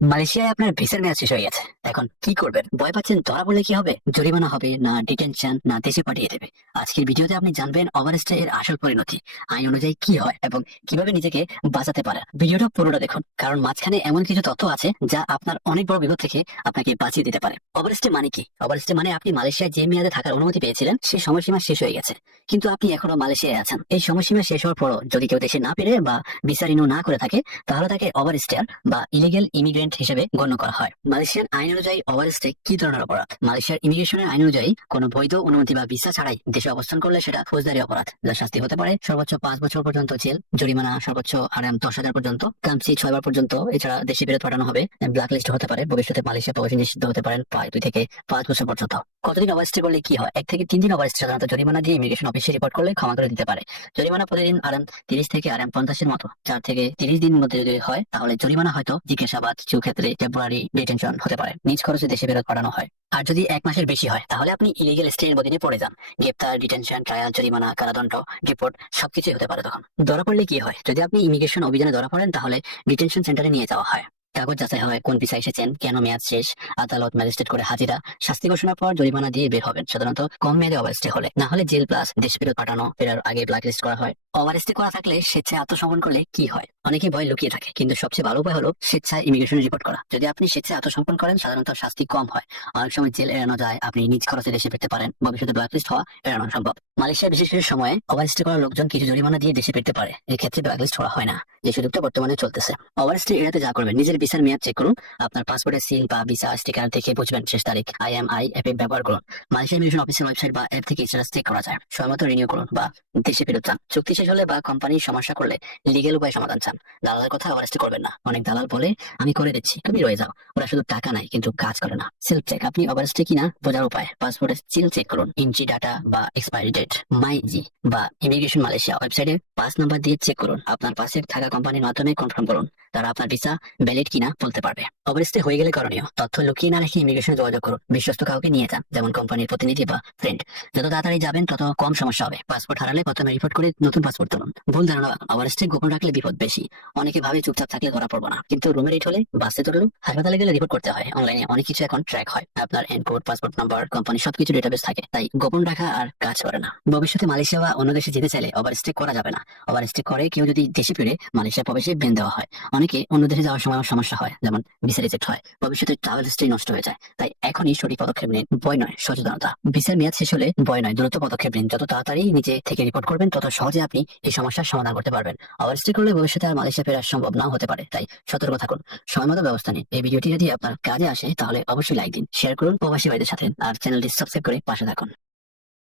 মালয়েশিয়ায় আপনার ভিসার মেয়াদ শেষ হয়ে গেছে। এখন কি করবেন? ভয় পাচ্ছেন ধরা পড়লে কি হবে? জরিমানা হবে, না ডিটেনশন, না দেশে পাঠিয়ে দেবে। আজকের ভিডিওতে আপনি জানবেন ওভারস্টে এর আসল পরিণতি, আইন অনুযায়ী কি হয় এবং কীভাবে নিজেকে বাঁচাতে পারেন। ভিডিওটা পুরোটা দেখুন, কারণ মাঝখানে এমন কিছু তথ্য আছে যা আপনার অনেক বড় বিপদ থেকে আপনাকে বাঁচিয়ে দিতে পারে। ওভারস্টে মানে কি? ওভারস্টে মানে আপনি মালয়েশিয়ায় যে মেয়াদে থাকার অনুমতি পেয়েছিলেন সেই সময়সীমা শেষ হয়ে গেছে। কিন্তু আপনি এখনও মালয়েশিয়ায় আছেন। এই সময়সীমা শেষ হওয়ার পরও যদি কেউ দেশে না পেরে বা রিনিউ না করে থাকে, তাহলে তাকে ওভারস্টেয়ার বা ইলিগেল ইমিগ্রেন্ট হিসেবে গণ্য করা হয়। মালয়েশিয়ান আইন অনুযায়ী ওভারস্টে কি ধরনের অপরাধ? মালয়েশিয়ার ইমিগ্রেশনের আইন অনুযায়ী কোনো বৈধ অনুমতি বা ভিসা ছাড়াই দেশে অবস্থান করলে সেটা ফৌজদারি অপরাধ। যার শাস্তি হতে পারে সর্বোচ্চ পাঁচ বছর পর্যন্ত জেল, জরিমানা, সর্বোচ্চ আরাম দশ হাজার পর্যন্ত, কামসি ছয়বার পর্যন্ত। এছাড়া দেশে ফেরত পাঠানো হবে ব্ল্যাক লিস্ট হতে পারে, ভবিষ্যতে মালয়েশিয়া প্রবেশ নিষিদ্ধ হতে পারেন প্রায় দুই থেকে পাঁচ বছর পর্যন্ত। কতদিন ওভারস্টে করলে কি হয়? এক থেকে তিন দিন ওভারস্টে সাধারণত জরিমানা দিয়ে ইমিগ্রেশন অফিসে রিপোর্ট করলে ক্ষমা করে দিতে পারে। জরিমানা প্রতিদিন আরাম তিরিশ থেকে আরাম পঞ্চাশের মতো, চার থেকে তিরিশ দিন মধ্যে যদি হয়, তাহলে জরিমানা হয়তো জিজ্ঞাসাবাদ কিছু ক্ষেত্রে টেম্পোরারি ডিটেনশন হতে পারে। নিজ খরচে দেশে ফেরত পাঠানো হয়। আর যদি এক মাসের বেশি হয়, তাহলে আপনি ইলিগেল স্টের অধীনে পড়ে যান। গ্রেপ্তার, ডিটেনশন, ট্রায়াল, জরিমানা, কারাদণ্ড, রিপোর্ট সবকিছুই হতে পারে তখন। ধরা পড়লে কি হয়? যদি আপনি ইমিগ্রেশন অভিযানে ধরা পড়েন, তাহলে ডিটেনশন সেন্টারে নিয়ে যাওয়া হয়। কাগজ যাচাই হয় কোন ভিসা এসেছেন, কেন মেয়াদ শেষ, আদালত, ম্যাজিস্ট্রেট করে হাজিরা, শাস্তি ঘোষণার পর জরিমানা দিয়ে বের হবেন। সাধারণত কম মেয়াদে ওভারস্টে হলে। না হলে জেল প্লাস দেশ ফেরত পাঠানো, ফেরার আগে ব্ল্যাক লিস্ট করা হয়। ওভারস্টে করা থাকলে স্বেচ্ছায় আত্মসমর্পণ করলে কি হয়? অনেকে ভয় লুকিয়ে থাকে, কিন্তু সবচেয়ে ভালো উপায় হলো স্বেচ্ছায় ইমিগ্রেশনে রিপোর্ট করা। যদি আপনি স্বেচ্ছায় আত্মসমর্পণ করেন, সাধারণত শাস্তি কম হয়। অনেক সময় জেল এড়ানো যায়, আপনি নিজ খরচে দেশে ফিরতে পারেন, ভবিষ্যতে ব্ল্যাক লিস্ট হওয়া এড়ানো সম্ভব। মালয়েশিয়া বিশেষ কিছু সময়ে ওভারস্টে করা লোকজন কিছু জরিমানা দিয়ে দেশে ফিরতে পারে। এক্ষেত্রে ব্ল্যাক লিস্ট হওয়া হয় না। যে সুযোগটা বর্তমানে চলতেছে। ওভারস্টে এড়াতে যা করবেন, নিজের ভিসার মেয়াদ চেক করুন, আপনার পাসপোর্টের সিল বা ভিসা স্টিকার দেখে বুঝবেন শেষ তারিখ আই এম আই অ্যাপে ব্যবহার করুন। মালয়েশিয়া ইমিগ্রেশন অফিসের ওয়েবসাইট বা অ্যাপ থেকে স্ট্যাটাস চেক করা যায়। সময়মতো রিনিউ করুন বা দেশে ফেরত যান। চুক্তি শেষ হলে বা কোম্পানির সমস্যা করলে লিগেল উপায় সমাধান চান দালালের কথা ওভারস্টে করবেন না। অনেক দালাল বলে, আমি করে দিচ্ছি, তুমি রয়ে যাও। ওরা শুধু টাকা নাই কিন্তু কাজ করে না। সেলফ চেক আপনি ওভারস্টে কিনা বোঝার উপায়? পাসপোর্টে সিল চেক করুন। ইঞ্চি ডাটা বা এক্সপায়ারি ডেট মাই জি বা ইমিগ্রেশন মালয়েশিয়া ওয়েবসাইটে পাস নাম্বার দিয়ে চেক করুন। আপনার পাশে থাকা কোম্পানির মাধ্যমে কনফার্ম করুন। তারা আপনার ভিসা ভ্যালিড কিনা বলতে পারবে। ওভারস্টে হয়ে গেলে করণীয়, তথ্য লুকিয়ে না রেখে ইমিগ্রেশনে যোগাযোগ করুন। বিশ্বস্ত কাউকে নিয়ে যান, যেমন কোম্পানির প্রতিনিধি বা ফ্রেন্ড যত তাড়াতাড়ি যাবেন, তত কম সমস্যা হবে। পাসপোর্ট হারালে প্রথমে রিপোর্ট করে নতুন পাসপোর্ট তুলুন। ভুল ধারণা ওভারস্টে গোপন রাখলে বিপদ বেশি। অনেকে ভাবে চুপচাপ থাকলে ধরা পড়ব না। কিন্তু রুমে রেট হলে বাসে তুললেও হাসপাতালে গেলে রিপোর্ট করতে হয়। অনলাইনে অনেক কিছু এখন ট্র্যাক হয়। আপনার এনকোড পাসপোর্ট নাম্বার কোম্পানি সবকিছু ডেটাবেস থাকে। তাই গোপন রাখা আর কাজ করে না। ভবিষ্যতে মালয়েশিয়া বা অন্য দেশে যেতে চাইলে ওভারস্টে করা যাবে না। ওভারস্টে করে কেউ যদি দেশে ফিরে মালয়েশিয়া প্রবেশে বেন দেওয়া হয়। অনেকে অন্য দেশে যাওয়ার সময় সমস্যা হয়, যেমন ভিসা রিজেক্ট হয়, ভবিষ্যতে ট্রাভেল হিস্ট্রি নষ্ট হয়ে যায়। তাই এখনই সঠিক পদক্ষেপ নিন ভয় নয়, সচেতনতা। ভিসার মেয়াদ শেষ হলে ভয় নয়, দ্রুত পদক্ষেপ নিন। যত তাড়াতাড়ি নিজে থেকে রিপোর্ট করবেন, তত সহজে আপনি এই সমস্যার সমাধান করতে পারবেন। ওভারস্টে করলে ভবিষ্যতে আর মালয়েশিয়া ফেরা সম্ভব নাও হতে পারে। তাই সতর্ক থাকুন। সময়মতো ব্যবস্থা নিন। এই ভিডিওটি যদি আপনার কাজে আসে, তাহলে অবশ্যই লাইক দিন শেয়ার করুন প্রবাসী ভাইদের সাথে। আর চ্যানেলটি সাবস্ক্রাইব করে পাশে থাকুন।